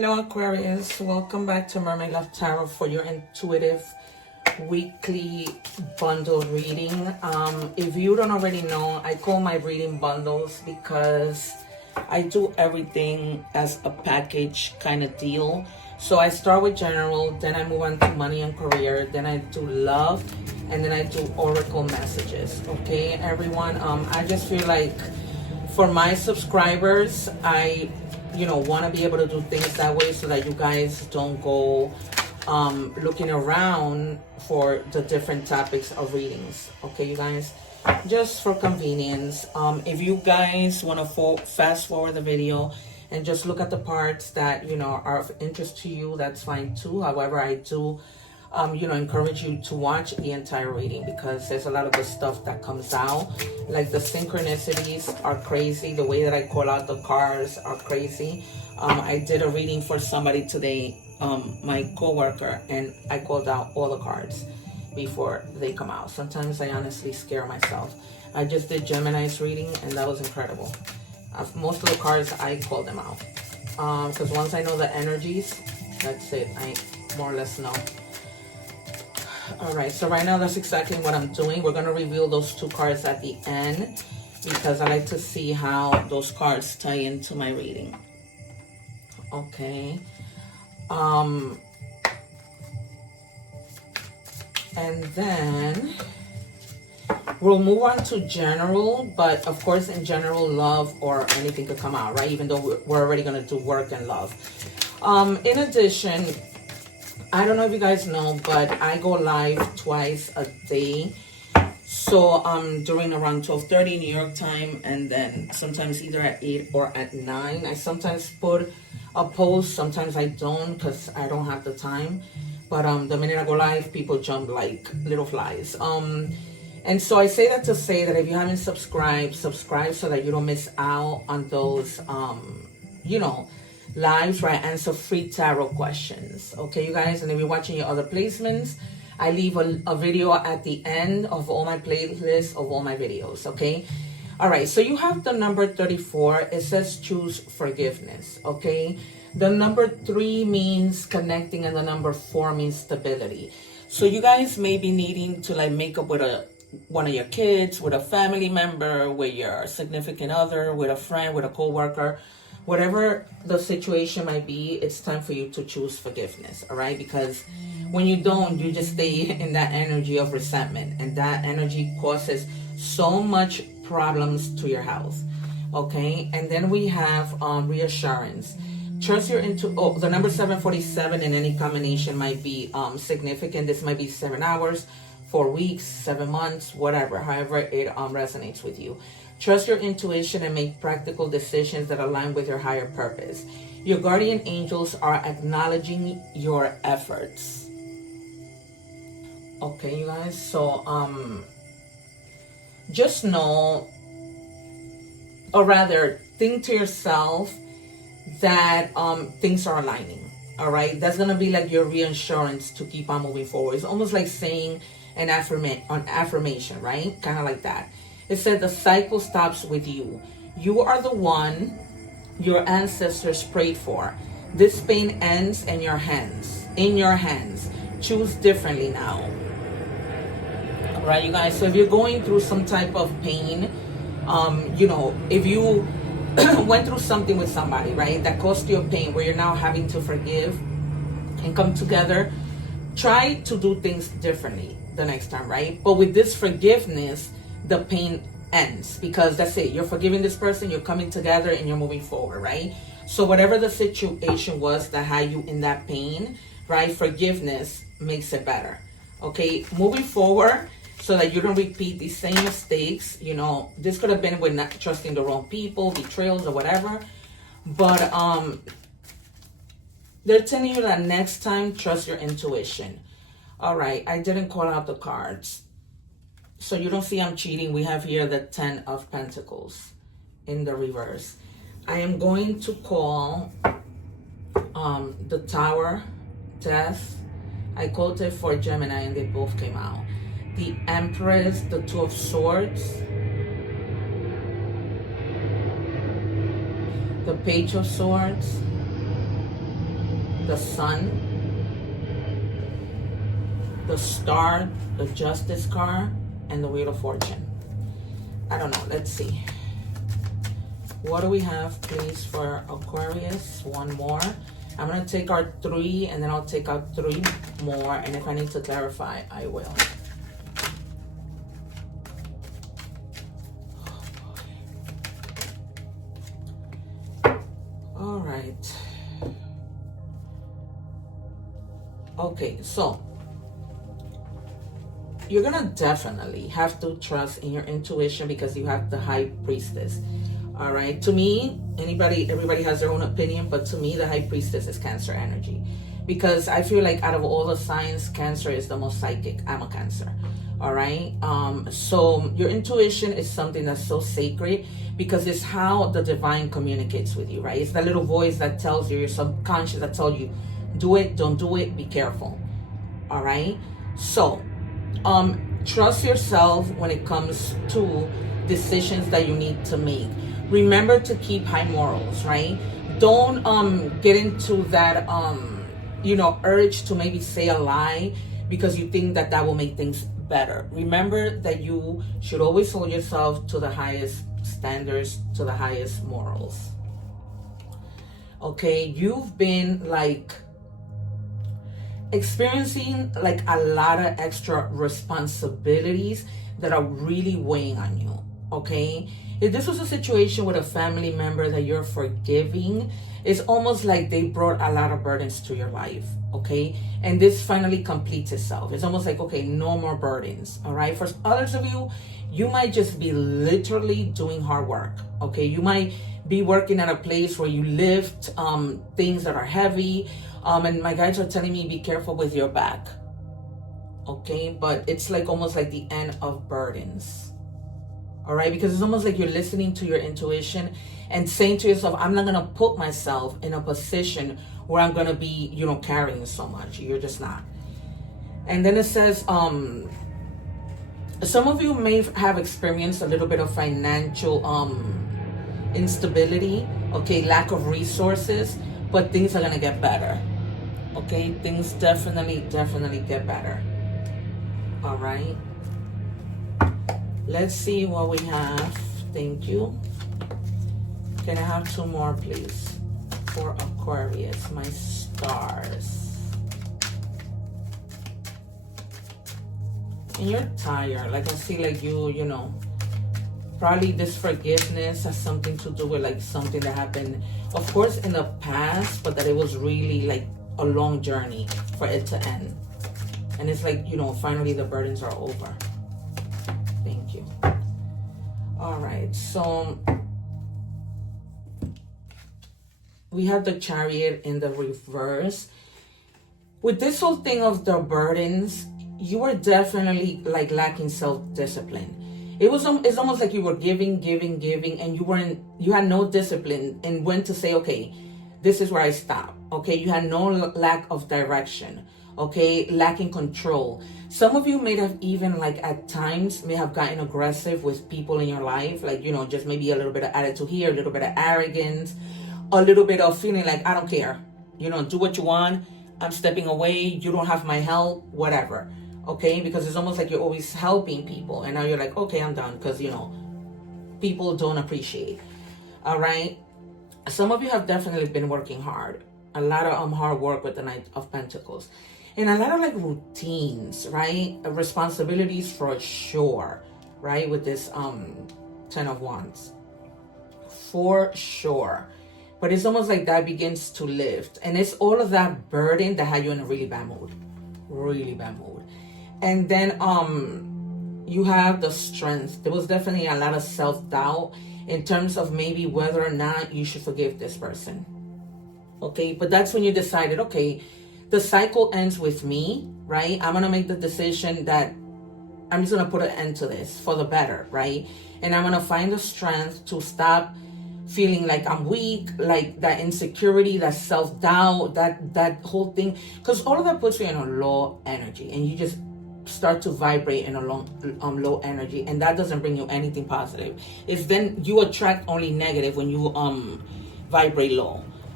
Hello Aquarius, welcome back to Mermaid Love Tarot for your intuitive weekly bundle reading. If you don't already know, I call my reading bundles because I do everything as a package kind of deal. So I start with general, then I move on to money and career, then I do love, and then I do oracle messages. Okay, everyone, I just feel like for my subscribers, I want to be able to do things that way so that you guys don't go looking around for the different topics of readings. Okay, you guys, just for convenience. If you guys want to fast forward the video and just look at the parts that are of interest to you, that's fine too. However, I do encourage you to watch the entire reading because there's a lot of good stuff that comes out. Like the synchronicities are crazy. The way that I call out the cards are crazy. I did a reading for somebody today, my coworker, and I called out all the cards before they come out. Sometimes I honestly scare myself. I just did Gemini's reading and that was incredible. Most of the cards, I called them out. Because once I know the energies, that's it. I more or less know. All right, so right now that's exactly what I'm doing. We're going to reveal those two cards at the end because I like to see how those cards tie into my reading. Okay. And then we'll move on to general, but of course in general, love or anything could come out, right? Even though we're already going to do work and love. In addition, I don't know if you guys know, but I go live twice a day. So during around 12:30 New York time, and then sometimes either at 8 or at 9. I sometimes put a post, sometimes I don't because I don't have the time. But the minute I go live, people jump like little flies. And so I say that to say that if you haven't subscribed, subscribe so that you don't miss out on those, lives where I answer free tarot questions. Okay, you guys, and if you're watching your other placements, I leave a video at the end of all my playlists of all my videos. Okay, all right, so you have the number 34. It says choose forgiveness. Okay, the number 3 means connecting and the number 4 means stability. So you guys may be needing to like make up with one of your kids, with a family member, with your significant other, with a friend, with a co-worker. Whatever the situation might be, it's time for you to choose forgiveness, all right? Because when you don't, you just stay in that energy of resentment, and that energy causes so much problems to your health, okay? And then we have reassurance. Trust your the number 747 in any combination might be significant. This might be 7 hours, 4 weeks, 7 months, whatever, however it resonates with you. Trust your intuition and make practical decisions that align with your higher purpose. Your guardian angels are acknowledging your efforts. Okay, you guys, so just know, or rather think to yourself that things are aligning. All right, that's gonna be like your reassurance to keep on moving forward. It's almost like saying an affirmation, right? Kind of like that. It said the cycle stops with you. You are the one your ancestors prayed for. This pain ends in your hands. Choose differently now. All right, you guys. So if you're going through some type of pain, if you went through something with somebody, right, that caused you pain, where you're now having to forgive and come together, try to do things differently the next time, right? But with this forgiveness, the pain ends because that's it. You're forgiving this person, you're coming together, and you're moving forward, right? So whatever the situation was that had you in that pain, right, forgiveness makes it better. Okay, moving forward so that you don't repeat these same mistakes. This could have been with not trusting the wrong people, betrayals or whatever, but they're telling you that next time, trust your intuition. All right, I didn't call out the cards. So you don't see I'm cheating. We have here the 10 of Pentacles in the reverse. I am going to call the Tower, Death. I called it for Gemini and they both came out. The Empress, the 2 of Swords. The Page of Swords. the sun, the star, the justice card, and the wheel of fortune. I don't know, let's see. What do we have, please, for Aquarius? One more. I'm going to take out 3, and then I'll take out 3 more. And if I need to clarify, I will. All right. Okay, so you're going to definitely have to trust in your intuition because you have the High Priestess. All right, to me, everybody has their own opinion, but to me, the High Priestess is Cancer energy, because I feel like out of all the signs, Cancer is the most psychic. I'm a Cancer. All right, so your intuition is something that's so sacred because it's how the divine communicates with you, right? It's that little voice that tells you, your subconscious that tells you, do it, don't do it, be careful. All right, so trust yourself when it comes to decisions that you need to make. Remember to keep high morals, right? Don't get into that urge to maybe say a lie because you think that will make things better. Remember that you should always hold yourself to the highest standards, to the highest morals. Okay, you've been like experiencing like a lot of extra responsibilities that are really weighing on you. Okay, if this was a situation with a family member that you're forgiving, it's almost like they brought a lot of burdens to your life. Okay, and this finally completes itself. It's almost like, okay, no more burdens. All right, for others of you, you might just be literally doing hard work. Okay, you might be working at a place where you lift things that are heavy, and my guides are telling me be careful with your back. Okay, but it's like almost like the end of burdens. All right, because it's almost like you're listening to your intuition and saying to yourself, I'm not going to put myself in a position where I'm going to be, carrying so much. You're just not. And then it says, some of you may have experienced a little bit of financial instability, okay, lack of resources, but things are going to get better. Okay, things definitely get better. All right. Let's see what we have. Thank you. Can I have 2 more, please? For Aquarius, my stars. And you're tired. Like I see like you probably this forgiveness has something to do with like something that happened, of course, in the past, but that it was really like a long journey for it to end. And it's like, finally the burdens are over. Thank you. All right, so we have the Chariot in the reverse. With this whole thing of the burdens, you are definitely like lacking self-discipline. It's almost like you were giving, and you had no discipline and when to say, okay, this is where I stop. Okay, you had no lack of direction. Okay, lacking control. Some of you may have even like at times may have gotten aggressive with people in your life, like just maybe a little bit of attitude here, a little bit of arrogance, a little bit of feeling like I don't care, do what you want, I'm stepping away, you don't have my help, whatever. Okay, because it's almost like you're always helping people and now you're like, okay, I'm done, because people don't appreciate. All right, some of you have definitely been working hard, a lot of hard work with the Knight of Pentacles. And a lot of like routines, right? Responsibilities for sure, right? With this 10 of Wands. For sure. But it's almost like that begins to lift. And it's all of that burden that had you in a really bad mood. Really bad mood. And then you have the Strength. There was definitely a lot of self-doubt in terms of maybe whether or not you should forgive this person. Okay, but that's when you decided, okay, the cycle ends with me, right? I'm going to make the decision that I'm just going to put an end to this for the better, right? And I'm going to find the strength to stop feeling like I'm weak, like that insecurity, that self-doubt, that whole thing. Because all of that puts you in a low energy and you just start to vibrate in a low energy. And that doesn't bring you anything positive. It's then you attract only negative when you vibrate low.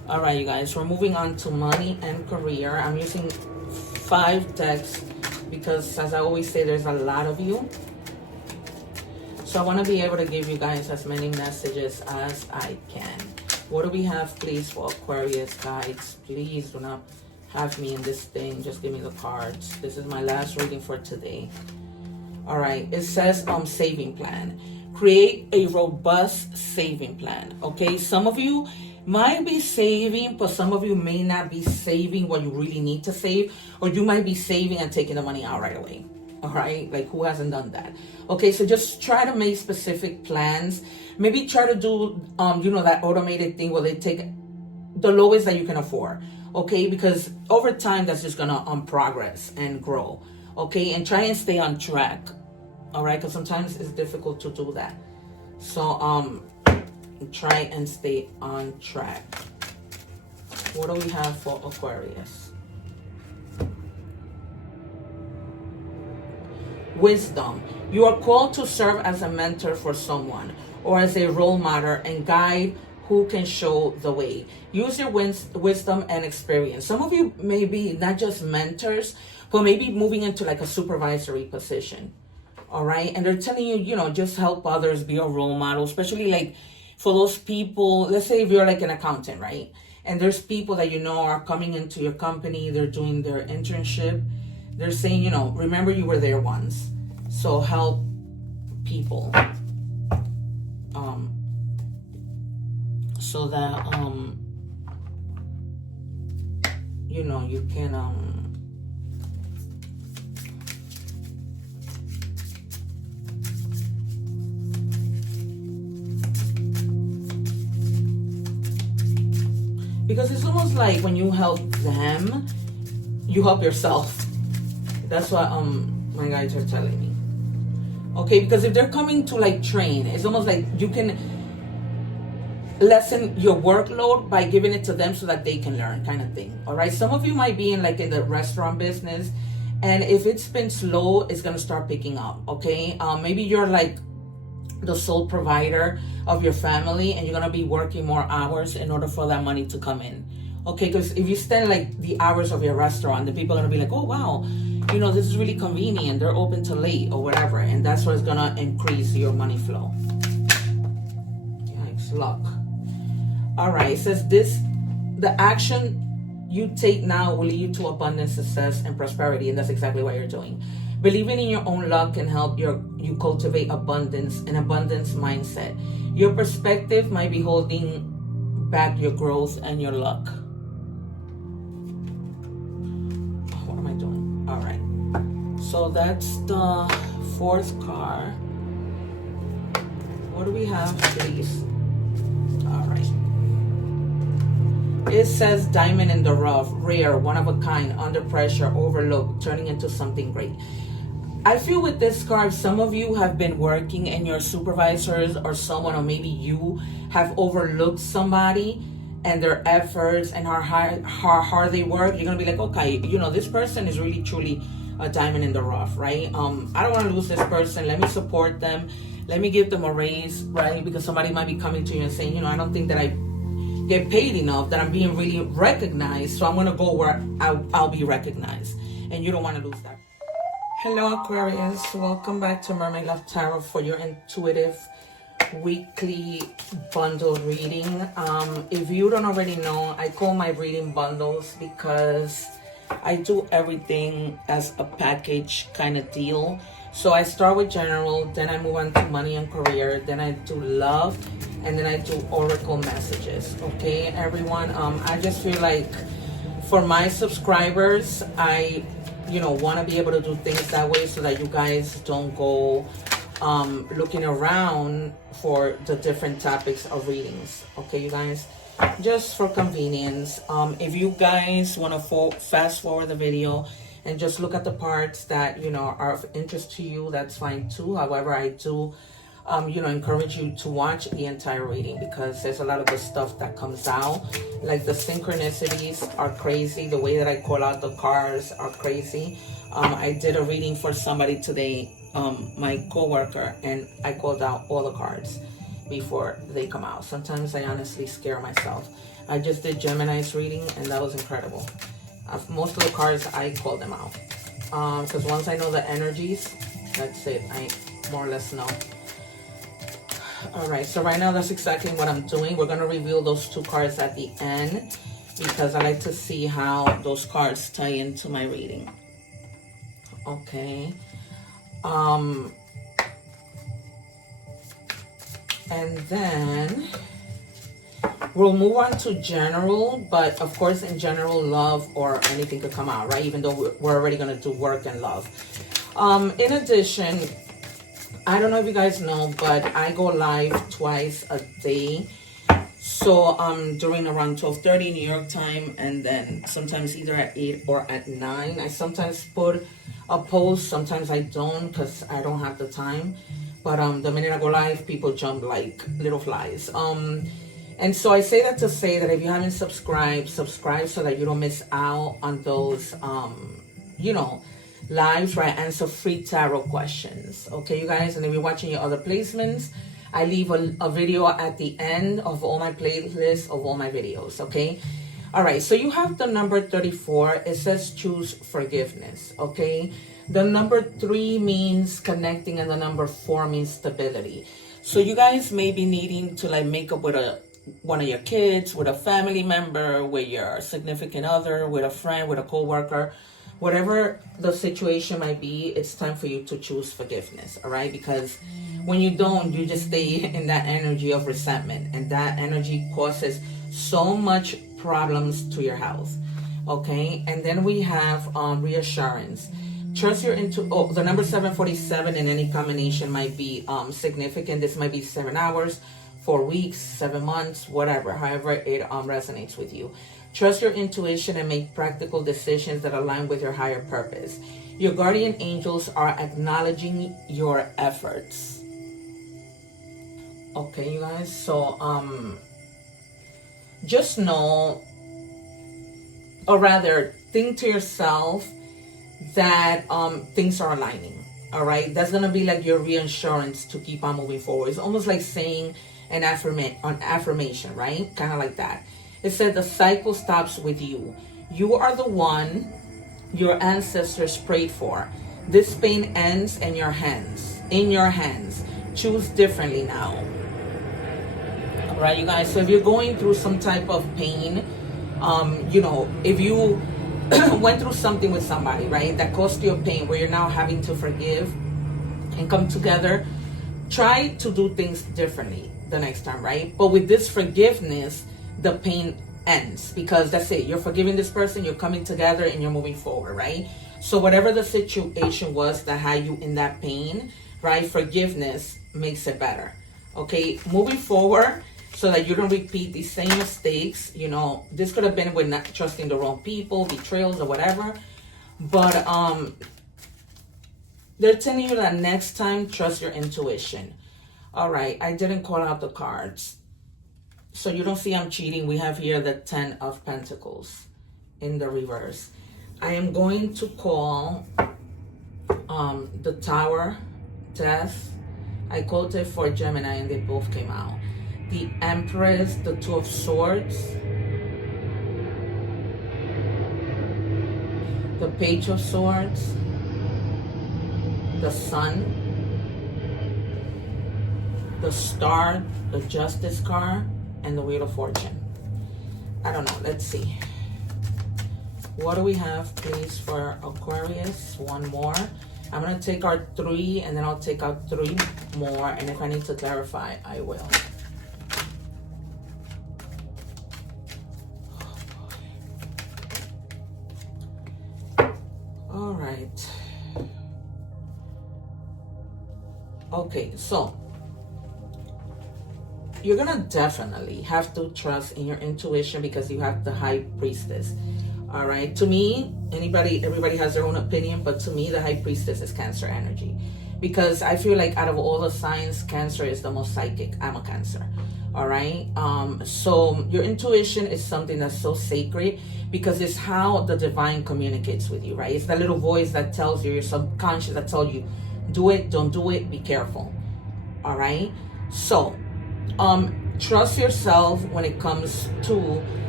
All right, you guys, we're moving on to money and career. I'm using 5 decks because, as I always say, there's a lot of you. So I want to be able to give you guys as many messages as I can. What do we have, please, for Aquarius guides? Please do not have me in this thing. Just give me the cards. This is my last reading for today. All right, it says saving plan. Create a robust saving plan. Okay, some of you might be saving, but some of you may not be saving what you really need to save, or you might be saving and taking the money out right away. All right, like who hasn't done that? Okay, so just try to make specific plans. Maybe try to do you know, that automated thing where they take the lowest that you can afford. Okay, because over time that's just gonna progress and grow. Okay, and try and stay on track. All right, because sometimes it's difficult to do that. So try and stay on track. What do we have for Aquarius? Wisdom. You are called to serve as a mentor for someone or as a role model and guide who can show the way. Use your wisdom and experience. Some of you may be not just mentors, but maybe moving into like a supervisory position. All right. And they're telling you, you know, just help others, be a role model, especially like for those people. Let's say if you're like an accountant, right? And there's people that you know are coming into your company, they're doing their internship. They're saying, you know, remember you were there once. So help people. So that, you know, you can, because it's almost like when you help them, you help yourself. That's what my guides are telling me. Okay, because if they're coming to like train, it's almost like you can lessen your workload by giving it to them so that they can learn, kind of thing. All right, some of you might be in like in the restaurant business, and if it's been slow, it's gonna start picking up. Okay, maybe you're like the sole provider of your family and you're gonna be working more hours in order for that money to come in. Okay, because if you spend like the hours of your restaurant, the people are gonna be like, oh wow, you know, this is really convenient, they're open till late or whatever, and that's what's gonna increase your money flow. Yikes, luck. All right, it says the action you take now will lead to abundance, success, and prosperity, and that's exactly what you're doing. Believing in your own luck can help you cultivate abundance, an abundance mindset. Your perspective might be holding back your growth and your luck. What am I doing? All right. So that's the 4th card. What do we have, please? All right. It says diamond in the rough, rare, one of a kind, under pressure, overlooked, turning into something great. I feel with this card, some of you have been working and your supervisors or someone, or maybe you have overlooked somebody and their efforts and how hard they work. You're going to be like, okay, you know, this person is really, truly a diamond in the rough, right? I don't want to lose this person. Let me support them. Let me give them a raise, right? Because somebody might be coming to you and saying, you know, I don't think that I get paid enough, that I'm being really recognized. So I'm going to go where I'll be recognized. And you don't want to lose that. Hello, Aquarius. Welcome back to Mermaid Love Tarot for your intuitive weekly bundle reading. If you don't already know, I call my reading bundles because I do everything as a package kind of deal. So I start with general, then I move on to money and career, then I do love, and then I do oracle messages. Okay, everyone. I just feel like for my subscribers, I want to be able to do things that way so that you guys don't go looking around for the different topics of readings. Okay, you guys, just for convenience. If you guys want to fast forward the video and just look at the parts that are of interest to you, that's fine too. However, I do encourage you to watch the entire reading because there's a lot of the stuff that comes out. Like the synchronicities are crazy. The way that I call out the cards are crazy. I did a reading for somebody today, my coworker, and I called out all the cards before they come out. Sometimes I honestly scare myself. I just did Gemini's reading, and that was incredible. Most of the cards, I call them out. Because once I know the energies, that's it. I more or less know. All right, so right now, that's exactly what I'm doing. We're going to reveal those 2 cards at the end, because I like to see how those cards tie into my reading. Okay. And then we'll move on to general, but of course in general, love or anything could come out, right? Even though we're already going to do work and love. In addition, I don't know if you guys know, but I go live twice a day. So during around 12:30 New York time, and then sometimes either at 8 or at 9. I sometimes put a post, sometimes I don't, because I don't have the time. But the minute I go live, people jump like little flies. And so I say that to say that if you haven't subscribed, subscribe so that you don't miss out on those, you know, lives where I answer free tarot questions. Okay, you guys? And if you're watching your other placements, I leave a video at the end of all my playlists of all my videos. Okay? All right, so you have the number 34. It says choose forgiveness. Okay? The number 3 means connecting, and the number 4 means stability. So you guys may be needing to like make up with one of your kids, with a family member, with your significant other, with a friend, with a co-worker. Whatever the situation might be, it's time for you to choose forgiveness, all right? Because when you don't, you just stay in that energy of resentment, and that energy causes so much problems to your health, okay? And then we have reassurance. Trust your the number 747 in any combination might be significant. This might be 7 hours, 4 weeks, 7 months, whatever, however it resonates with you. Trust your intuition and make practical decisions that align with your higher purpose. Your guardian angels are acknowledging your efforts. Okay, you guys, so just know, or rather think to yourself that things are aligning. All right, that's gonna be like your reassurance to keep on moving forward. It's almost like saying an affirmation, right? Kind of like that. It said the cycle stops with you. You are the one your ancestors prayed for. This pain ends in your hands. Choose differently now. All right, you guys. So if you're going through some type of pain, you know, if you went through something with somebody, right, that caused you pain, where you're now having to forgive and come together, try to do things differently the next time, right? But with this forgiveness, the pain ends, because that's it. You're forgiving this person, you're coming together, and you're moving forward, right? So whatever the situation was that had you in that pain, right, forgiveness makes it better. Okay, moving forward, so that you don't repeat these same mistakes. You know, this could have been with not trusting the wrong people, betrayals, or whatever. But they're telling you that next time, trust your intuition. All right, I didn't call out the cards, so you don't see I'm cheating. We have here the 10 of Pentacles in the reverse. I am going to call the Tower, Death. I called it for Gemini, and they both came out. The Empress, the 2 of Swords, the Page of Swords, the Sun, the Star, the Justice card, and the Wheel of Fortune. I don't know. Let's see. What do we have, please, for Aquarius? One more. I'm going to take out 3, and then I'll take out 3 more. And if I need to clarify, I will. All right. Okay, so you're gonna definitely have to trust in your intuition, because you have the High Priestess. All right, to me, everybody has their own opinion, but to me, the High Priestess is Cancer energy, because I feel like out of all the signs, Cancer is the most psychic. I'm a Cancer. All right, so your intuition is something that's so sacred, because it's how the divine communicates with you, right? It's that little voice that tells you, your subconscious that tells you, do it, don't do it, be careful. All right, so trust yourself when it comes to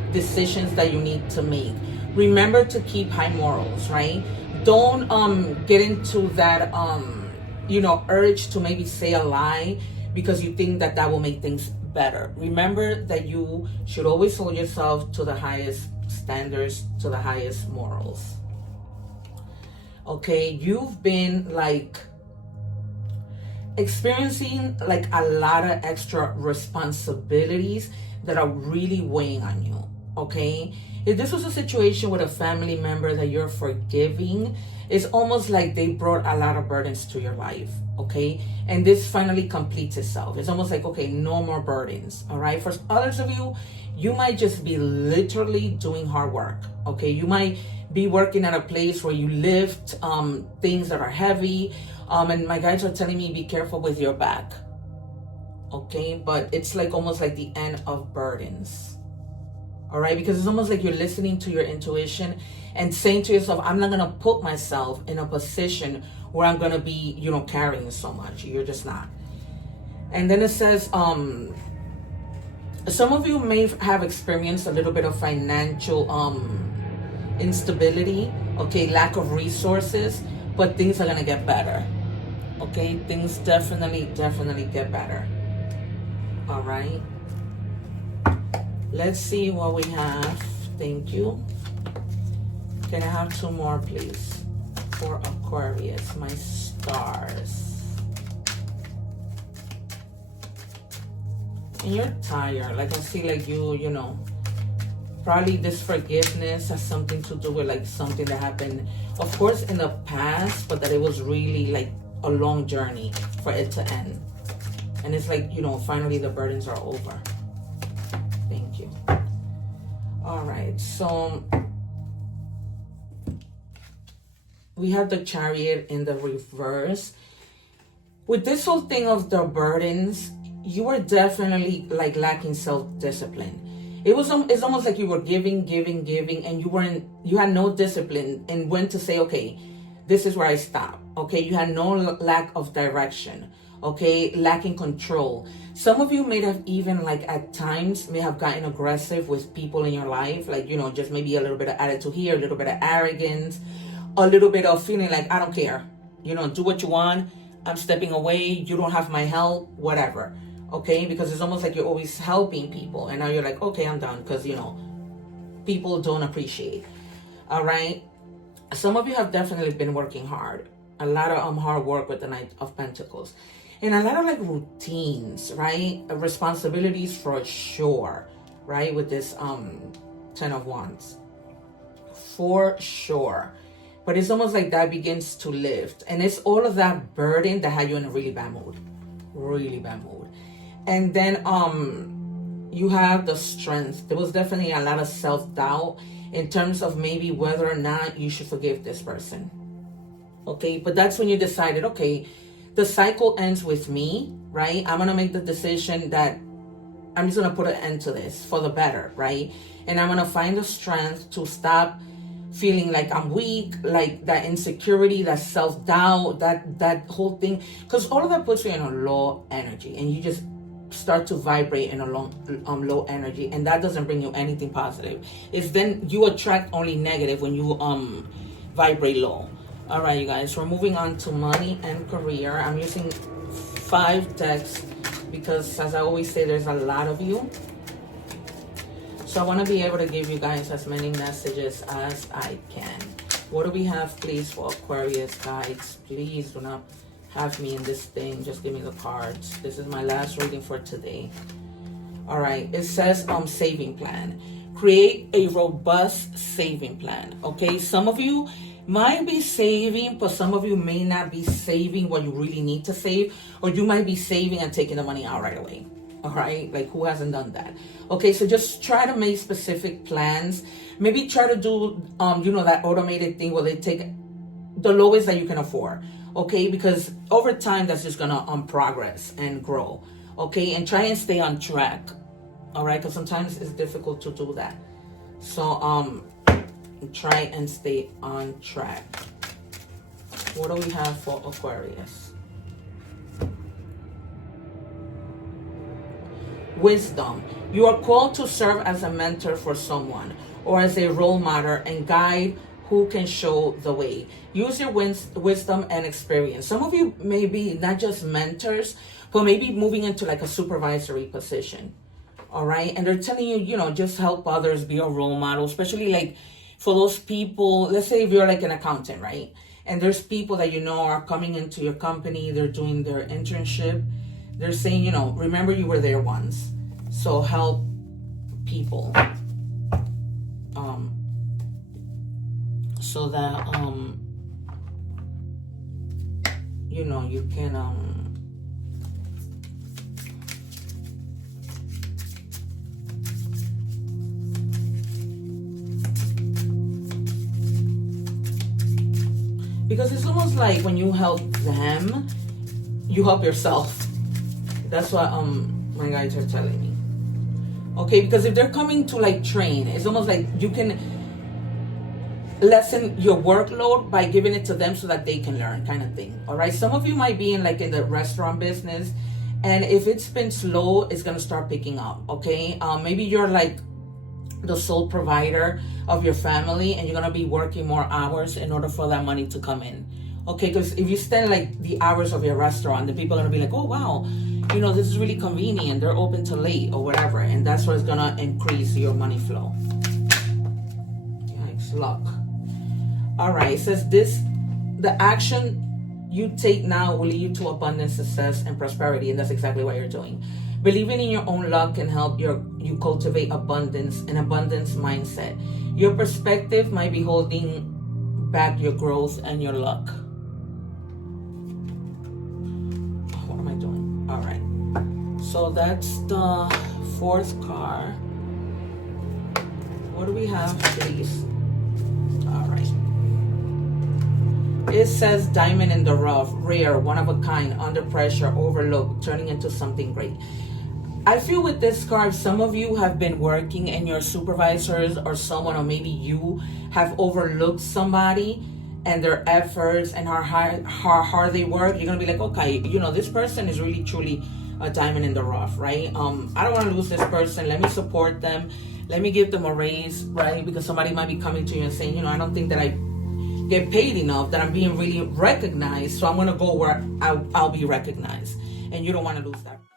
decisions that you need to make. Remember to keep high morals, right? Don't get into that urge to maybe say a lie because you think that that will make things better. Remember that you should always hold yourself to the highest standards, to the highest morals. Okay, you've been like experiencing like a lot of extra responsibilities that are really weighing on you. Okay, if this was a situation with a family member that you're forgiving, it's almost like they brought a lot of burdens to your life. Okay, and this finally completes itself. It's almost like, okay, no more burdens. All right, for others of you, you might just be literally doing hard work. Okay, you might be working at a place where you lift things that are heavy, and my guides are telling me be careful with your back. Okay, but it's like almost like the end of burdens. All right, because it's almost like you're listening to your intuition and saying to yourself, I'm not gonna put myself in a position where I'm gonna be, carrying so much. You're just not. And then it says, some of you may have experienced a little bit of financial instability, okay, lack of resources, but things are gonna get better. Okay, things definitely get better. All right, let's see what we have. Thank you. Can I have 2 more, please, for Aquarius, my stars? And you're tired. Like I see, like you probably this forgiveness has something to do with like something that happened, of course, in the past, but that it was really like a long journey for it to end. And it's like, finally the burdens are over. Thank you. All right, so we have the Chariot in the reverse. With this whole thing of the burdens, you are definitely like lacking self-discipline. It's almost like you were giving, and you had no discipline and when to say, okay, this is where I stop. Okay, you had no lack of direction. Okay, lacking control. Some of you may have even like at times may have gotten aggressive with people in your life, like just maybe a little bit of attitude here, a little bit of arrogance, a little bit of feeling like I don't care, do what you want, I'm stepping away, you don't have my help, whatever. Okay, because it's almost like you're always helping people and now you're like, okay, I'm done, because people don't appreciate. All right, some of you have definitely been working hard, a lot of hard work with the Knight of Pentacles, and a lot of like routines, right? Responsibilities for sure, right? With this 10 of Wands, for sure. But it's almost like that begins to lift, and it's all of that burden that had you in a really bad mood. And then you have the Strength. There was definitely a lot of self-doubt in terms of maybe whether or not you should forgive this person. Okay, but that's when you decided, okay, the cycle ends with me, right? I'm gonna make the decision that I'm just gonna put an end to this for the better, right? And I'm gonna find the strength to stop feeling like I'm weak, like that insecurity, that self-doubt, that whole thing, because all of that puts you in a low energy, and you just start to vibrate in a low energy, and that doesn't bring you anything positive. It's then you attract only negative when you vibrate low. All right, you guys, we're moving on to money and career. I'm using 5 decks because, as I always say, there's a lot of you. So I want to be able to give you guys as many messages as I can. What do we have, please, for Aquarius, guys? Please do not have me in this thing. Just give me the cards. This is my last reading for today. All right, it says saving plan. Create a robust saving plan. Okay, some of you might be saving, but some of you may not be saving what you really need to save, or you might be saving and taking the money out right away. All right, like who hasn't done that? Okay, so just try to make specific plans. Maybe try to do that automated thing where they take the lowest that you can afford. Okay, because over time that's just gonna progress and grow. Okay, and try and stay on track. All right, because sometimes it's difficult to do that. So try and stay on track. What do we have for Aquarius? Wisdom. You are called to serve as a mentor for someone or as a role model and guide who can show the way. Use your wisdom and experience. Some of you may be not just mentors, but maybe moving into like a supervisory position. All right. And they're telling you, you know, just help others, be a role model, especially like for those people. Let's say if you're like an accountant, right? And there's people that you know are coming into your company, they're doing their internship. They're saying, you know, remember you were there once. So help people. So that, you know, you can, because it's almost like when you help them, you help yourself. That's what my guides are telling me. Okay, because if they're coming to like train, it's almost like you can lessen your workload by giving it to them so that they can learn, kind of thing. All right, some of you might be in like in the restaurant business, and if it's been slow, it's gonna start picking up. Okay, maybe you're like the sole provider of your family and you're gonna be working more hours in order for that money to come in. Okay, because if you spend like the hours of your restaurant, the people are gonna be like, oh wow, you know, this is really convenient, they're open till late or whatever, and that's what's gonna increase your money flow. Yikes, luck. All right, it says the action you take now will lead you to abundance, success, and prosperity, and that's exactly what you're doing. Believing in your own luck can help you cultivate abundance, an abundance mindset. Your perspective might be holding back your growth and your luck. What am I doing? All right. So that's the fourth card. What do we have, please? All right. It says diamond in the rough, rare, one of a kind, under pressure, overlooked, turning into something great. I feel with this card, some of you have been working and your supervisors or someone, or maybe you have overlooked somebody and their efforts and how hard they work. You're going to be like, okay, you know, this person is really, truly a diamond in the rough, right? I don't want to lose this person. Let me support them. Let me give them a raise, right? Because somebody might be coming to you and saying, you know, I don't think that I get paid enough, that I'm being really recognized. So I'm going to go where I'll be recognized. And you don't want to lose that.